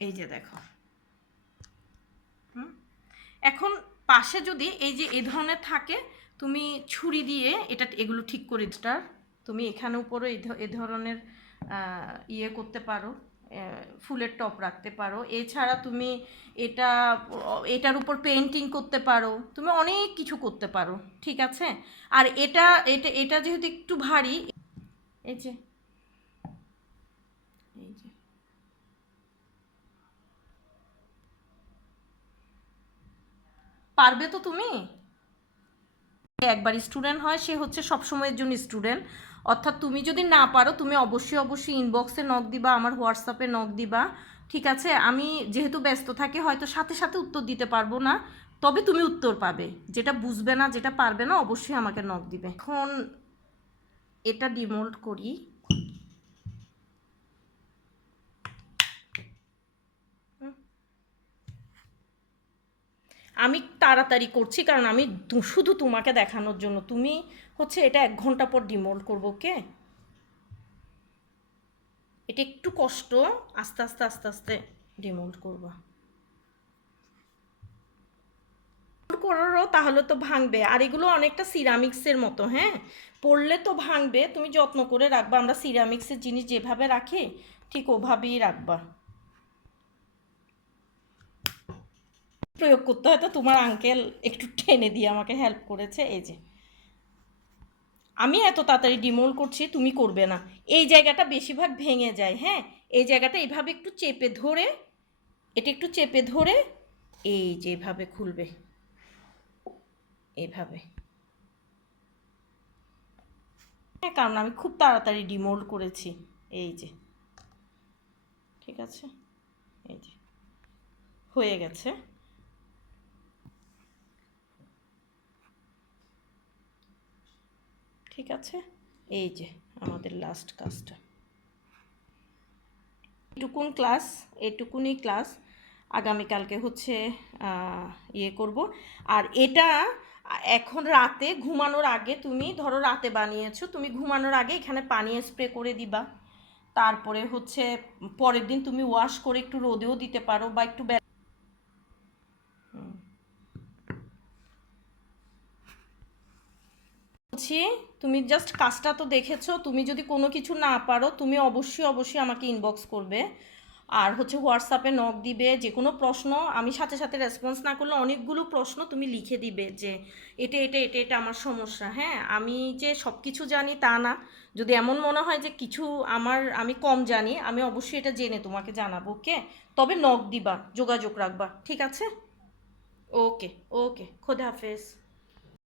এই যে দেখো। এখন পাশে যদি এই যে এ ধরনের থাকে, তুমি ছুরি দিয়ে এটা এগুলো ঠিক করে স্টার তুমি এখানে উপরে ধ- ধরনের ইয়ে করতে পারো ফুলের টপ রাখতে পারো। এছাড়া তুমি এটা, এটার উপর পেন্টিং করতে পারো। তুমি অনেক কিছু করতে পারো, ঠিক আছে? আর এটা এটা এটা যেহেতু একটু ভারী, এই যে এই যে। পারবে তো তুমি? একবার স্টুডেন্ট হয়, সে হচ্ছে সবসময়ের জন্য স্টুডেন্ট অর্থাৎ তুমি যদি না পারো, তুমি অবশ্যই অবশ্যই ইনবক্সে নক দিবা, আমার হোয়াটসঅ্যাপে নক দিবা, ঠিক আছে? আমি যেহেতু ব্যস্ত থাকি, হয়তো সাথে সাথে উত্তর দিতে পারব না, তবে তুমি উত্তর পাবে। যেটা বুঝবে না, যেটা পারবে না, অবশ্যই আমাকে নক দিবে। এখন এটা ডিমোল্ড করি। আমি তাড়াতাড়ি করছি, কারণ আমি শুধু তোমাকে দেখানোর জন্য। তুমি হচ্ছে এটা এক ঘণ্টা পর ডিমোল্ড করব, ওকে? এটা একটু কষ্ট, আস্তে আস্তে আস্তে আস্তে ডিমোল্ড করবা। করো তাহলে তো ভাঙবে, আর এগুলো অনেকটা সিরামিক্সের মতো হ্যাঁ? পড়লে তো ভাঙবে, তুমি যত্ন করে রাখবা। আমরা সিরামিক্সের জিনিস যেভাবে রাখি, ঠিক ওভাবেই রাখবা। প্রয়োগ করতে হয়তো তোমার আঙ্কেল একটু টেনে দিয়ে আমাকে হেল্প করেছে। এই যে। আমি এত তাড়াতাড়ি ডিমোল করছি, তুমি করবে না। এই জায়গাটা বেশিরভাগ ভেঙে যায় হ্যাঁ? এই জায়গাটা এইভাবে একটু চেপে ধরে, এটা একটু চেপে ধরে, এই যে এভাবে খুলবে। এভাবে। হ্যাঁ কারণ আমি খুব তাড়াতাড়ি ডিমোল্ড করেছি। এই যে। ঠিক আছে? এই যে। হয়ে গেছে। ঠিক আছে? এই যে, আমাদের লাস্ট কাজটা এটুকুন ক্লাস এটুকুনই ক্লাস আগামীকালকে হচ্ছে ইয়ে করব। আর এটা, এখন রাতে ঘুমানোর আগে তুমি ধরো রাতে বানিয়েছো, তুমি ঘুমানোর আগে এখানে পানি স্প্রে করে দিবা। তারপরে হচ্ছে, পরের দিন তুমি ওয়াশ করে একটু রোদেও দিতে পারো বা একটু বে- বলছি, তুমি জাস্ট কাজটা তো দেখেছ, তুমি যদি কোনো কিছু না পারো, তুমি অবশ্যই অবশ্যই আমাকে ইনবক্স করবে। আর হচ্ছে হোয়াটসঅ্যাপে নক দিবে, যে কোনো প্রশ্ন, আমি সাথে সাথে রেসপন্স না করলে অনেকগুলো প্রশ্ন তুমি লিখে দিবে যে, এটা এটা এটা এটা আমার সমস্যা। হ্যাঁ আমি যে সব কিছু জানি তা না। যদি এমন মনে হয় যে কিছু আমার, আমি কম জানি, আমি অবশ্যই এটা জেনে তোমাকে জানাব, ওকে? তবে নক দিবা, যোগাযোগ রাখবা, ঠিক আছে? ওকে ওকে, খোদা হাফেজ।